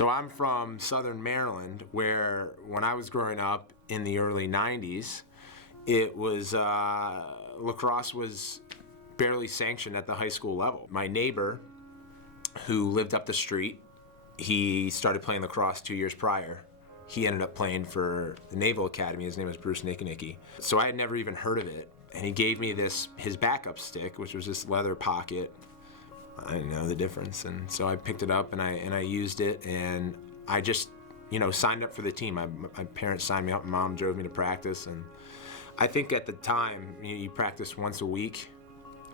So I'm from Southern Maryland, where when I was growing up in the early 90s, it was, lacrosse was barely sanctioned at the high school level. My neighbor, who lived up the street, he started playing lacrosse 2 years prior. He ended up playing for the Naval Academy. His name was Bruce Nickanicky. So I had never even heard of it. And he gave me his backup stick, which was this leather pocket. I didn't know the difference. And so I picked it up and I used it, and I just, signed up for the team. My parents signed me up, and Mom drove me to practice. And I think at the time, you practiced once a week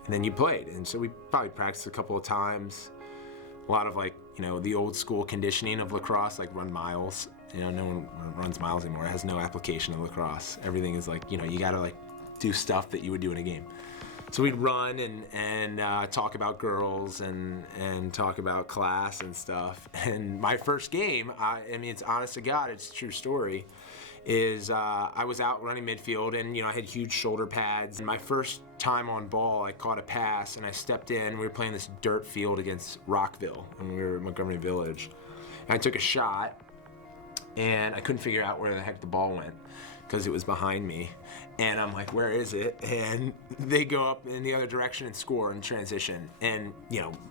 and then you played. And so we probably practiced a couple of times. A lot of the old school conditioning of lacrosse, like run miles. No one runs miles anymore. It has no application in lacrosse. Everything is you gotta do stuff that you would do in a game. So we'd run and talk about girls and talk about class and stuff. And my first game, it's honest to God, it's a true story, is I was out running midfield, and I had huge shoulder pads. And my first time on ball, I caught a pass and I stepped in. We were playing this dirt field against Rockville, and we were in Montgomery Village. And I took a shot, and I couldn't figure out where the heck the ball went because it was behind me. And I'm like, where is it? And they go up in the other direction and score in transition. And,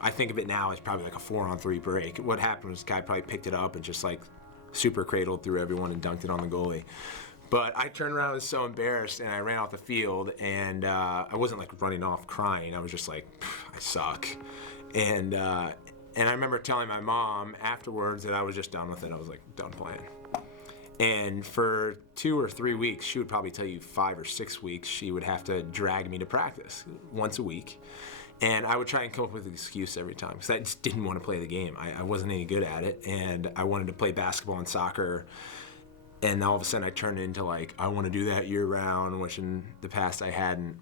I think of it now as probably like a 4-on-3 break. What happened was the guy probably picked it up and just super cradled through everyone and dunked it on the goalie. But I turned around and was so embarrassed, and I ran off the field, and I wasn't running off crying. I was just like, I suck. And I remember telling my mom afterwards that I was just done with it. I was done playing. And for 2 or 3 weeks, she would probably tell you 5 or 6 weeks, she would have to drag me to practice once a week. And I would try and come up with an excuse every time, because I just didn't want to play the game. I wasn't any good at it, and I wanted to play basketball and soccer. And all of a sudden I turned into I want to do that year round, which in the past I hadn't.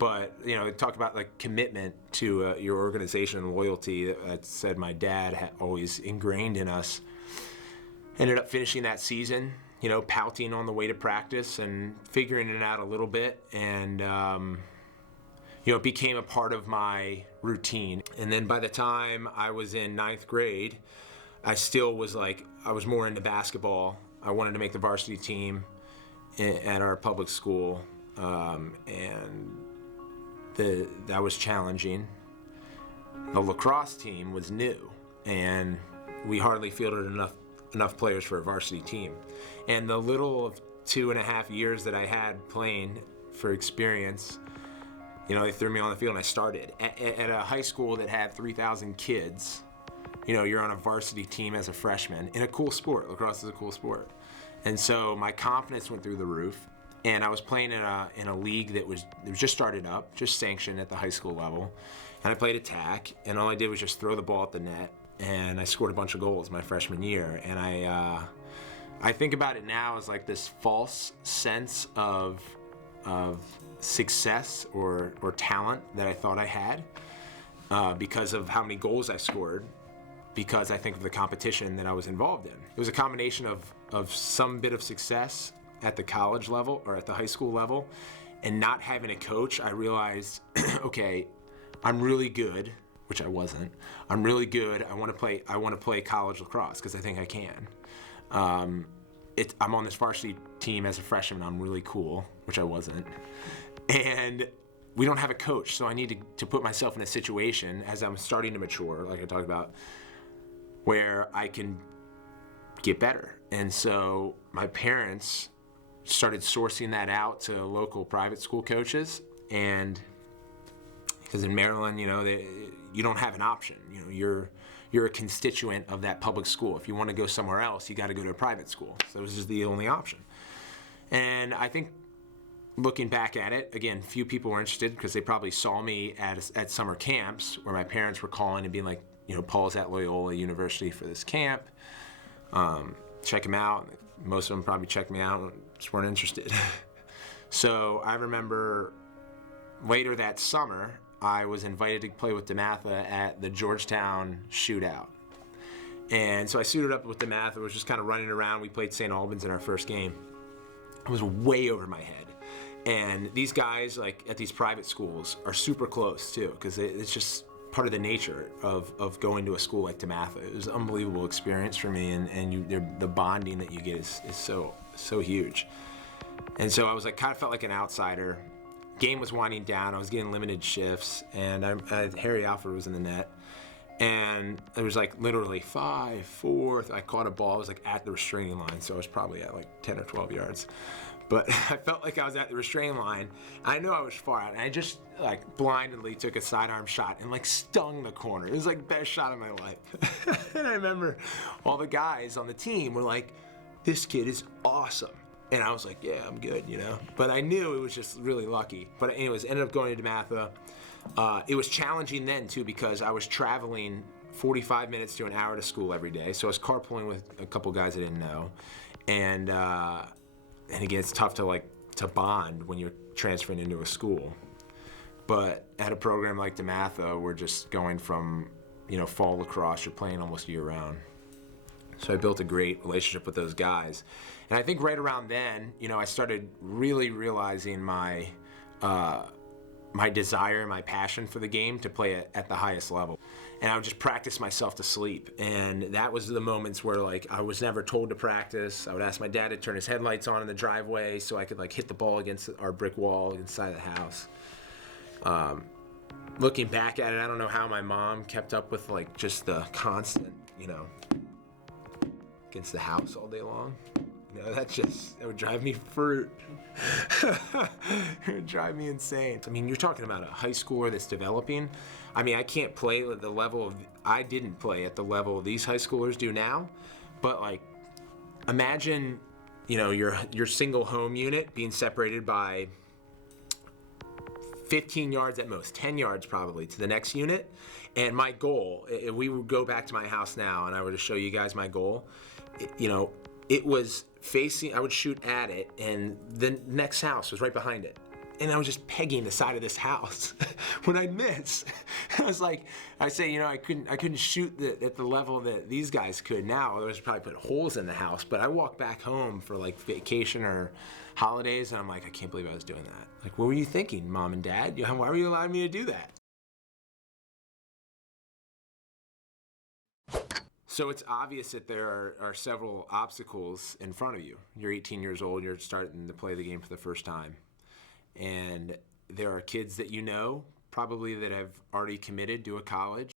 But, talk about commitment to your organization and loyalty that said my dad had always ingrained in us. Ended up finishing that season, pouting on the way to practice and figuring it out a little bit. And, it became a part of my routine. And then by the time I was in 9th grade, I still was I was more into basketball. I wanted to make the varsity team at our public school. And that was challenging. The lacrosse team was new, and we hardly fielded enough players for a varsity team. And the little of 2.5 years that I had playing for experience, they threw me on the field and I started. At a high school that had 3,000 kids, you're on a varsity team as a freshman in a cool sport. Lacrosse is a cool sport. And so my confidence went through the roof. And I was playing in a league that was just started up, just sanctioned at the high school level. And I played attack, and all I did was just throw the ball at the net. And I scored a bunch of goals my freshman year. And I think about it now as this false sense of success or talent that I thought I had because of how many goals I scored, because I think of the competition that I was involved in. It was a combination of some bit of success at the college level or at the high school level, and not having a coach. I realized, okay, I'm really good, which I wasn't. I'm really good. I want to play college lacrosse because I think I can. I'm on this varsity team as a freshman. I'm really cool, which I wasn't. And we don't have a coach, so I need to put myself in a situation as I'm starting to mature, like I talked about, where I can get better. And so my parents started sourcing that out to local private school coaches, and because in Maryland, you don't have an option. You're a constituent of that public school. If you want to go somewhere else, you got to go to a private school. So this is the only option. And I think looking back at it, again, few people were interested because they probably saw me at summer camps where my parents were calling and being like, Paul's at Loyola University for this camp. Check him out. Most of them probably checked me out and just weren't interested. So I remember later that summer, I was invited to play with DeMatha at the Georgetown shootout. And so I suited up with DeMatha, was just kind of running around. We played St. Albans in our first game. I was way over my head. And these guys, at these private schools, are super close too, because it's just part of the nature of going to a school like DeMatha. It was an unbelievable experience for me, and the bonding that you get is so huge. And so I was like, kind of felt like an outsider. Game was winding down. I was getting limited shifts, and Harry Alford was in the net. And it was like literally 5, 4. I caught a ball. I was like at the restraining line, so I was probably at like 10 or 12 yards. But I felt like I was at the restraining line. I knew I was far out, and I just like blindly took a sidearm shot and like stung the corner. It was like the best shot of my life. And I remember all the guys on the team were like, "This kid is awesome." And I was like, "Yeah, I'm good, you know." But I knew it was just really lucky. But anyways, ended up going to DeMatha. It was challenging then too, because I was traveling 45 minutes to an hour to school every day. So I was carpooling with a couple guys I didn't know. And again, it's tough to bond when you're transferring into a school. But at a program like DeMatha, we're just going from, fall lacrosse, you're playing almost year round. So I built a great relationship with those guys. And I think right around then, I started really realizing my desire, my passion for the game to play at the highest level. And I would just practice myself to sleep. And that was the moments where I was never told to practice. I would ask my dad to turn his headlights on in the driveway so I could hit the ball against our brick wall inside the house. Looking back at it, I don't know how my mom kept up with just the constant, against the house all day long. That would drive me fruit. It would drive me insane. I mean, you're talking about a high schooler that's developing. I mean, I can't play at the level I didn't play at the level these high schoolers do now, but imagine, your single home unit being separated by 15 yards at most, 10 yards probably to the next unit. And my goal, if we would go back to my house now and I were to show you guys my goal, it was facing, I would shoot at it, and the next house was right behind it. And I was just pegging the side of this house. When I'd miss, I was like, I couldn't shoot at the level that these guys could now. Otherwise, I'd probably put holes in the house. But I walked back home for vacation or holidays, and I'm like, I can't believe I was doing that. What were you thinking, Mom and Dad? Why were you allowing me to do that? So it's obvious that there are several obstacles in front of you. You're 18 years old, you're starting to play the game for the first time. And there are kids that probably that have already committed to a college